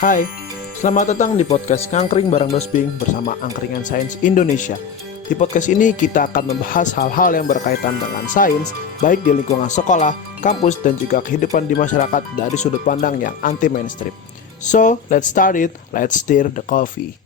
Hai, selamat datang di podcast Ngangkring bareng Dosbing bersama Angkringan Sains Indonesia. Di podcast ini kita akan membahas hal-hal yang berkaitan dengan sains, baik di lingkungan sekolah, kampus, dan juga kehidupan di masyarakat dari sudut pandang yang anti mainstream. So, let's start it, let's stir the coffee.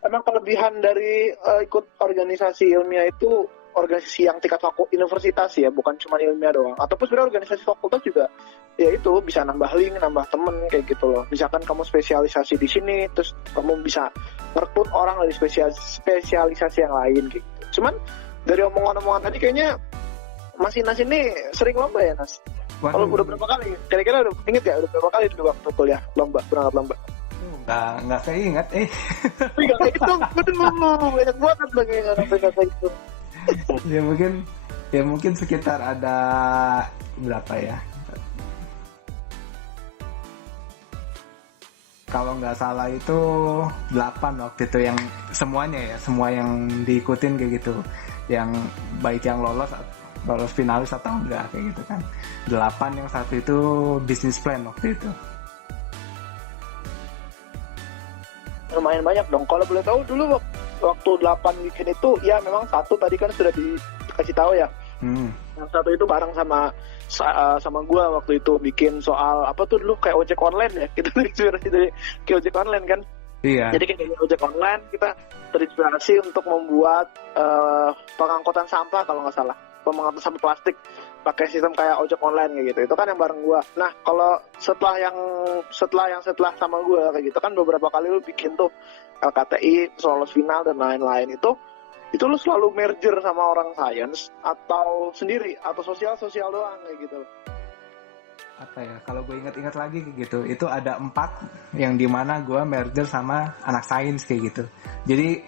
Emang kelebihan dari ikut organisasi ilmiah itu organisasi yang tingkat universitas ya, bukan cuma ilmiah doang. Ataupun sebenarnya organisasi fakultas juga, ya itu bisa nambah link, nambah temen kayak gitu loh. Misalkan kamu spesialisasi di sini, terus kamu bisa merekrut orang dari spesialisasi yang lain gitu. Cuman dari omongan-omongan tadi kayaknya Mas Inas ini sering lomba ya, Nas? Kalau udah berapa kali? Kira-kira udah inget ya, udah berapa kali dulu waktu kuliah berangkat lomba? Nggak saya ingat Enggak kayak itu, betul banyak banget lagi nggak kayak itu. ya mungkin sekitar ada berapa ya, kalau nggak salah itu 8 waktu itu, yang semuanya ya, semua yang diikutin kayak gitu, yang baik yang lolos finalis atau enggak kayak gitu kan. 8, yang satu itu business plan waktu itu. Lumayan banyak dong. Kalau boleh tahu dulu waktu 8 bikin itu, ya memang satu tadi kan sudah dikasih tahu ya. Yang satu itu bareng sama gue waktu itu bikin soal apa tuh dulu, kayak ojek online ya. Kita terinspirasi dari kayak ojek online kan. Iya. Jadi kayak dari ojek online kita terinspirasi untuk membuat pengangkutan sampah kalau nggak salah. Pengangkutan sampah plastik pakai sistem kayak ojek online kayak gitu. Itu kan yang bareng gua. Nah, kalau setelah sama gua kayak gitu kan beberapa kali lu bikin tuh LKTI, lolos final dan lain-lain. Itu lu selalu merger sama orang sains atau sendiri atau sosial doang kayak gitu. Apa ya, kalau gue ingat-ingat lagi kayak gitu, itu ada 4 yang dimana gue merger sama anak sains kayak gitu. Jadi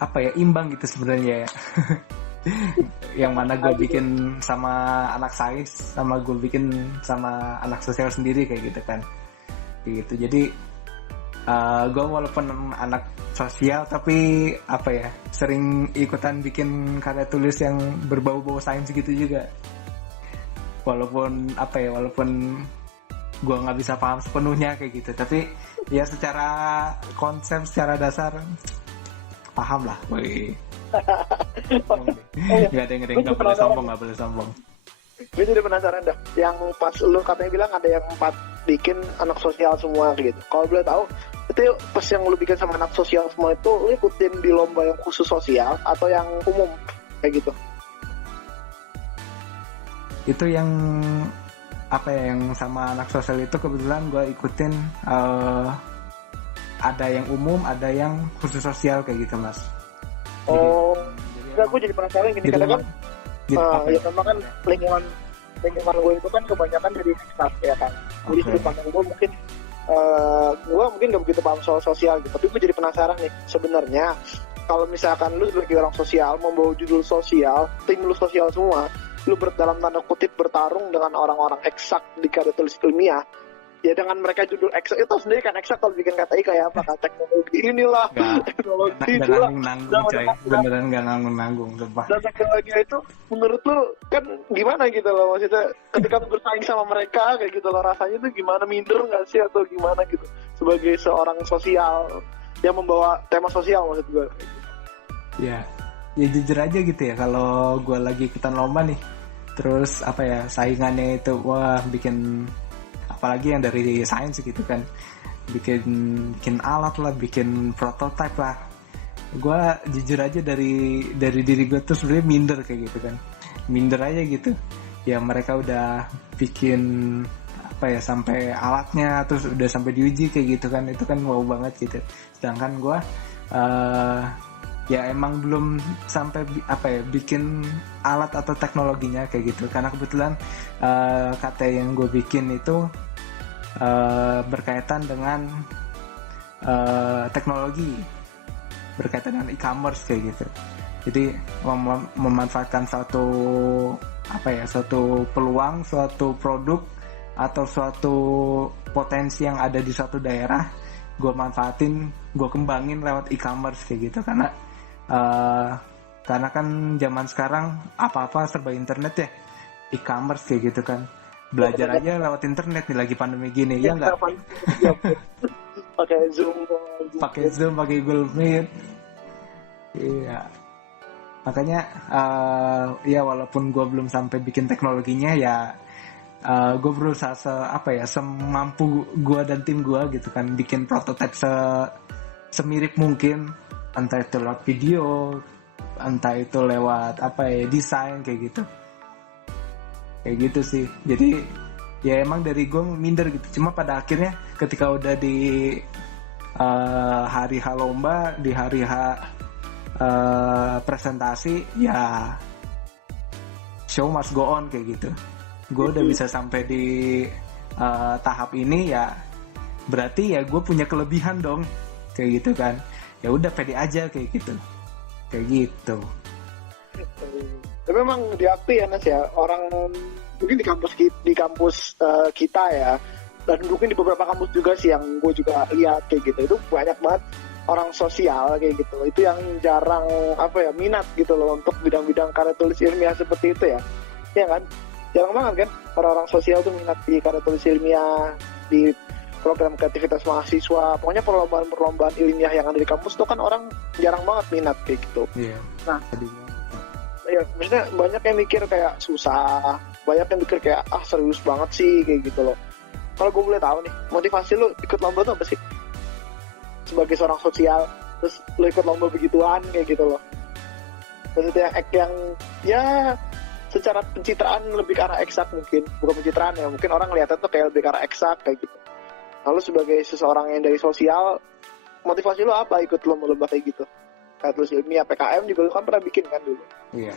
apa ya, imbang gitu sebenarnya ya. Yang mana gue bikin sama anak sains, sama gue bikin sama anak sosial sendiri kayak gitu kan, kayak gitu. Jadi gue walaupun anak sosial tapi apa ya, sering ikutan bikin karya tulis yang berbau-bau sains gitu juga. Walaupun gue nggak bisa paham sepenuhnya kayak gitu, tapi ya secara konsep, secara dasar paham lah. Nggak ada yang nggak boleh sombong. Gue jadi penasaran dah, yang pas lu katanya bilang ada yang 4 bikin anak sosial semua gitu. Kalau boleh tahu, itu pas yang lu bikin sama anak sosial semua itu lu ikutin di lomba yang khusus sosial atau yang umum kayak gitu? Itu yang apa ya, yang sama anak sosial itu kebetulan gue ikutin ada yang umum, ada yang khusus sosial kayak gitu, Mas. Enggak, gue jadi penasaran gini, kadang kan ya memang kan lingkungan gue itu kan kebanyakan dari staff ya kan. Jadi sudut pandang gue mungkin gak begitu paham soal sosial gitu, tapi gue jadi penasaran nih, sebenarnya kalau misalkan lu sebagai orang sosial membawa judul sosial, tim lu sosial semua, lu dalam tanda kutip bertarung dengan orang-orang eksak di karya tulis ilmiah. Ya dengan mereka judul eksak itu sendiri kan, eksak kalau bikin KTI kayak apa, kan teknologi inilah, teknologi itulah, beneran gak nanggung sumpah. Dan teknologi itu menurut lu kan gimana gitu loh, maksudnya ketika lu bersaing sama mereka kayak gitu loh, rasanya tuh gimana, minder gak sih atau gimana gitu sebagai seorang sosial yang membawa tema sosial, maksud gue. Ya jujur aja gitu ya, kalau gue lagi ikutan lomba nih, terus apa ya, saingannya itu wah bikin, apalagi yang dari sains gitu kan, bikin alat lah, bikin prototipe lah. Gue jujur aja dari diri gue tuh sebenarnya minder kayak gitu kan, minder aja gitu ya. Mereka udah bikin apa ya, sampai alatnya terus udah sampai diuji kayak gitu kan, itu kan wow banget gitu. Sedangkan gue ya emang belum sampai apa ya, bikin alat atau teknologinya kayak gitu. Karena kebetulan kata yang gue bikin itu berkaitan dengan teknologi, berkaitan dengan e-commerce kayak gitu. Jadi memanfaatkan suatu peluang, suatu produk atau suatu potensi yang ada di suatu daerah gue manfaatin, gue kembangin lewat e-commerce kayak gitu. Karena kan zaman sekarang apa-apa serba internet ya, e-commerce kayak gitu kan. Belajar aja lewat internet nih lagi pandemi gini, ya nggak? Pakai Zoom, Pakai Google Meet. Iya. Makanya ya walaupun gue belum sampai bikin teknologinya ya, gue berusaha semampu gue dan tim gue gitu kan, bikin prototipe semirip mungkin, entah itu lewat video, entah itu lewat desain kayak gitu sih. Jadi ya emang dari gue minder gitu, cuma pada akhirnya ketika udah di hari H lomba, di hari H presentasi, ya show must go on kayak gitu. Gue udah bisa sampai di tahap ini, ya berarti ya gue punya kelebihan dong kayak gitu kan. Ya udah pede aja kayak gitu. Tapi memang diakui ya Nas ya, orang mungkin di kampus kita ya, dan mungkin di beberapa kampus juga sih yang gue juga lihat kayak gitu, itu banyak banget orang sosial kayak gitu. Itu yang jarang minat gitu loh untuk bidang-bidang karya tulis ilmiah seperti itu ya. Ya kan? Jarang banget kan orang-orang sosial tuh minat di karya tulis ilmiah, di program kreativitas mahasiswa. Pokoknya perlombaan-perlombaan ilmiah yang ada di kampus tuh kan orang jarang banget minat kayak gitu. Iya. Nah, ya maksudnya banyak yang mikir kayak susah, banyak yang mikir kayak serius banget sih kayak gitu loh. Kalau gue boleh tahu nih, motivasi lu ikut lomba tuh apa sih? Sebagai seorang sosial, terus lu ikut lomba begituan kayak gitu loh. Maksudnya yang ya secara pencitraan lebih ke arah eksak mungkin, bukan pencitraan ya, mungkin orang ngeliatnya tuh kayak lebih ke arah eksak kayak gitu. Lalu sebagai seseorang yang dari sosial, motivasi lu apa ikut lomba-lomba kayak gitu? Kayak tulis ilmiah, PKM juga lu kan pernah bikin kan dulu? Iya.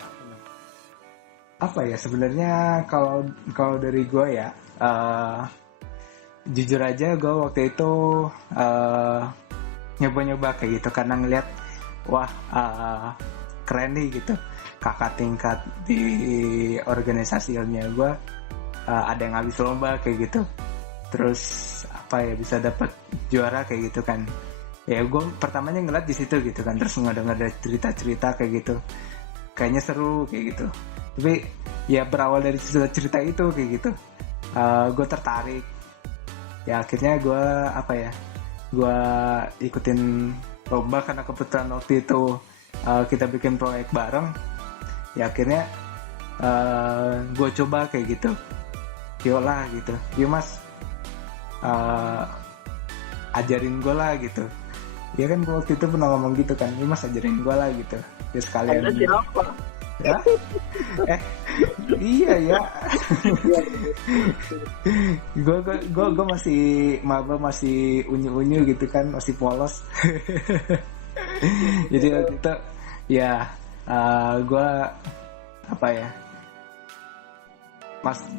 Apa ya sebenarnya kalau dari gue ya, jujur aja gue waktu itu nyoba-nyoba kayak gitu karena ngeliat keren nih gitu, kakak tingkat di organisasi ilmiah gue ada yang habis lomba kayak gitu, terus bisa dapat juara kayak gitu kan. Ya gue pertamanya ngeliat di situ gitu kan, terus ngedenger cerita-cerita kayak gitu, kayaknya seru kayak gitu. Tapi ya berawal dari cerita itu kayak gitu, gue tertarik. Ya akhirnya gue ikutin lomba karena kebetulan waktu itu kita bikin proyek bareng. Ya akhirnya gue coba kayak gitu, yolah gitu, yuk mas ajarin gue lah gitu. Ya kan gue waktu itu pernah ngomong gitu kan, yuk mas ajarin gue lah gitu, ya sekalian. Ya? Iya ya. Gue masih maba, masih unyu gitu kan, masih polos. Jadi waktu itu ya gue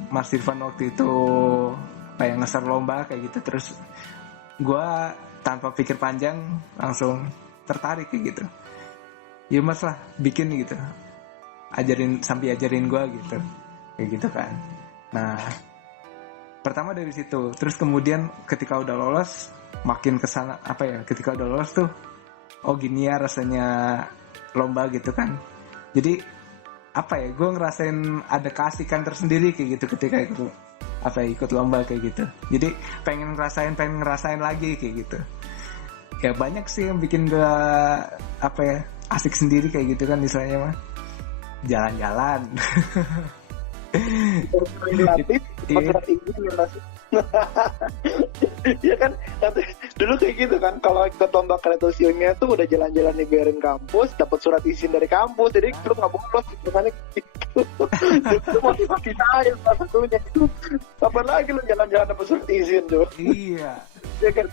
Mas Irfan waktu itu ngeser lomba kayak gitu, terus gue tanpa pikir panjang langsung tertarik kayak gitu. Ya mas lah bikin gitu, ajarin gue gitu kayak gitu kan. Nah pertama dari situ, terus kemudian ketika udah lolos makin kesana ketika udah lolos tuh gini ya rasanya lomba gitu kan. Jadi gue ngerasain ada keasikan tersendiri kayak gitu ketika ikut lomba kayak gitu. Jadi pengen ngerasain lagi kayak gitu. Ya banyak sih yang bikin gue asik sendiri kayak gitu kan, misalnya mah jalan-jalan. Relatif, ya kan dulu kayak gitu kan, kalau ikut lomba karya tulis ilmiah tuh udah jalan-jalan dibiarin kampus, dapat surat izin dari kampus, jadi lu nggak bolos gimana gitu. Itu motivasi saya salah satunya itu. Kapan lagi lu jalan-jalan dapat surat izin tuh? Iya. Ya kan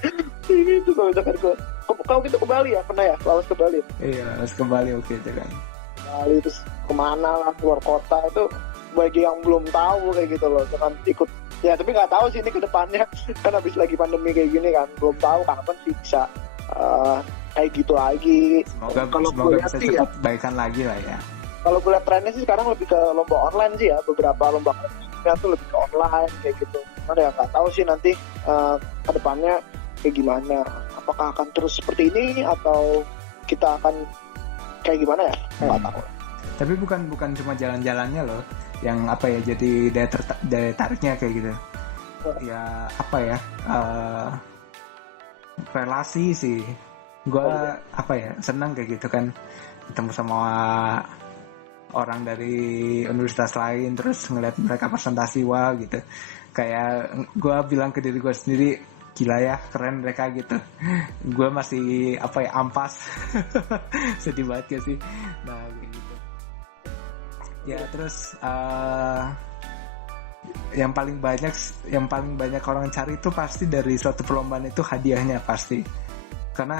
itu kalau misalkan kau gitu ke Bali ya, pernah ya lawas ke Bali? Iya, lawas ke Bali waktu itu kan. Bali terus kemana lah, keluar kota itu bagi yang belum tahu kayak gitu loh, kan ikut ya, tapi nggak tahu sih ini ke depannya kan habis lagi pandemi kayak gini kan, belum tahu kapan sih bisa kayak gitu lagi. Semoga bisa cepat baikan lagi lah ya. Kalau gue lihat trennya sih sekarang lebih ke lomba online sih ya, beberapa lomba tuh lebih ke online kayak gitu. Karena ya nggak tahu sih nanti ke depannya kayak gimana. Apakah akan terus seperti ini atau kita akan kayak gimana ya? Nggak tahu. Tapi bukan cuma jalan-jalannya loh yang apa ya jadi daya tariknya kayak gitu. Ya apa ya relasi sih. Gue apa ya senang kayak gitu kan ketemu sama orang dari universitas lain terus ngeliat mereka presentasi wah gitu. Kayak gue bilang ke diri gue sendiri gila ya keren mereka gitu. Gue masih apa ya ampas. Sedih banget gak sih. Nah kayak gitu. Ya terus yang paling banyak orang cari itu pasti dari suatu perlombaan itu hadiahnya pasti. Karena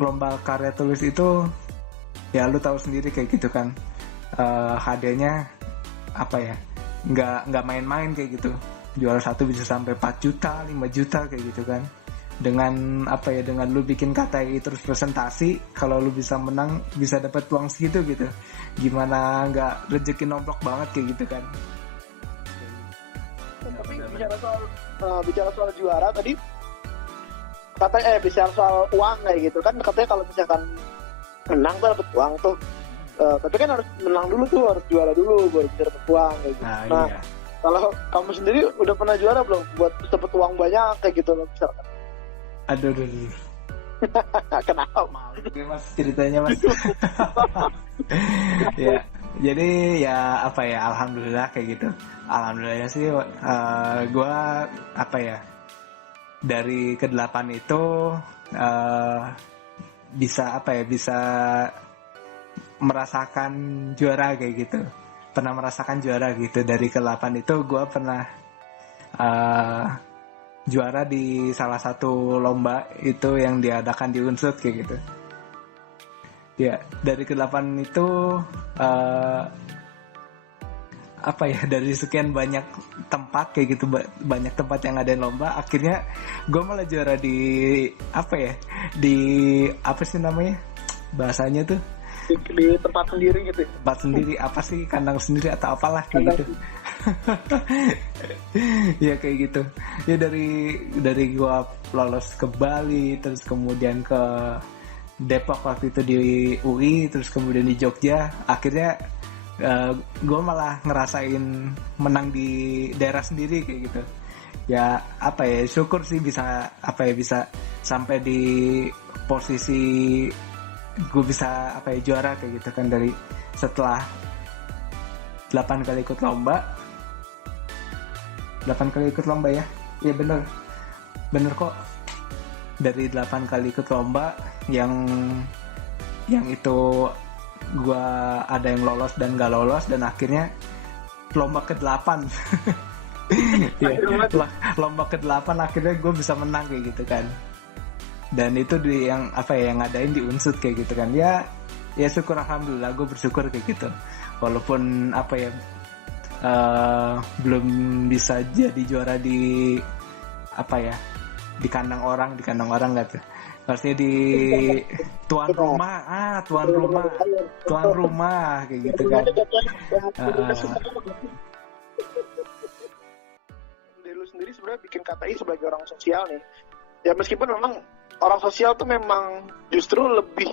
lomba karya tulis itu ya lu tahu sendiri kayak gitu kan. Hadiahnya apa ya? Nggak main-main kayak gitu. Juara satu bisa sampai 4 juta, 5 juta kayak gitu kan. Dengan apa ya? Dengan lu bikin KTI terus presentasi, kalau lu bisa menang bisa dapat uang segitu gitu. Gimana nggak rezeki nomplok banget kayak gitu kan. Tapi bicara soal juara tadi katanya bicara soal uang kayak gitu kan, katanya kalau misalkan menang tuh dapat uang tuh. Tapi kan harus menang dulu tuh, harus juara dulu baru bisa dapat uang kayak gitu. Nah iya. Kalau kamu sendiri udah pernah juara belum buat dapat uang banyak kayak gitu loh misalkan? Aduh. Kenapa? Oke mas ceritanya mas. Ya jadi ya apa ya alhamdulillah kayak gitu. Alhamdulillah sih gue apa ya dari ke-8 itu bisa apa ya bisa merasakan juara kayak gitu. Pernah merasakan juara gitu. Dari ke-8 itu gue pernah juara di salah satu lomba itu yang diadakan di Unsud kayak gitu. Ya dari ke-8 itu apa ya dari sekian banyak tempat kayak gitu, banyak tempat yang ngadain lomba, akhirnya gue malah juara di apa ya di apa sih namanya bahasanya tuh di tempat sendiri gitu. Tempat sendiri apa sih kandang sendiri atau apalah kayak gitu. Ya kayak gitu. Ya dari gue lolos ke Bali, terus kemudian ke Depok waktu itu di UI, terus kemudian di Jogja, akhirnya gue malah ngerasain menang di daerah sendiri kayak gitu. Ya apa ya syukur sih bisa apa ya bisa sampai di posisi gue bisa apa ya juara kayak gitu kan dari setelah 8 kali ikut lomba. 8 kali ikut lomba ya. Iya bener kok. Dari 8 kali ikut lomba yang itu gue ada yang lolos dan gak lolos, dan akhirnya lomba ke-8 ya, lomba ke-8 akhirnya gue bisa menang kayak gitu kan. Dan itu di yang apa ya yang ngadain di Unsud kayak gitu kan. Ya syukur alhamdulillah gue bersyukur kayak gitu. Walaupun apa ya belum bisa jadi juara di apa ya di kandang orang nggak tuh. Maksudnya di tuan rumah kayak gitu kan. Dari lu sendiri sebenarnya bikin KTI sebagai orang sosial nih. Ya meskipun memang orang sosial tuh memang justru lebih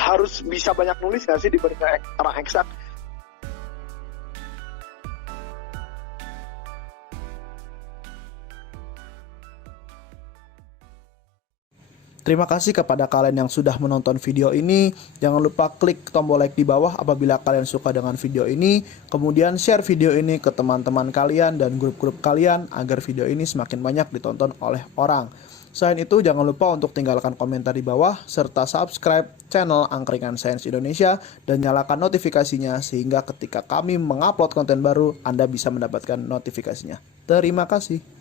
harus bisa banyak nulis nggak sih dibanding orang eksak. Terima kasih kepada kalian yang sudah menonton video ini. Jangan lupa klik tombol like di bawah apabila kalian suka dengan video ini. Kemudian share video ini ke teman-teman kalian dan grup-grup kalian agar video ini semakin banyak ditonton oleh orang. Selain itu jangan lupa untuk tinggalkan komentar di bawah serta subscribe channel Angkringan Sains Indonesia dan nyalakan notifikasinya sehingga ketika kami mengupload konten baru Anda bisa mendapatkan notifikasinya. Terima kasih.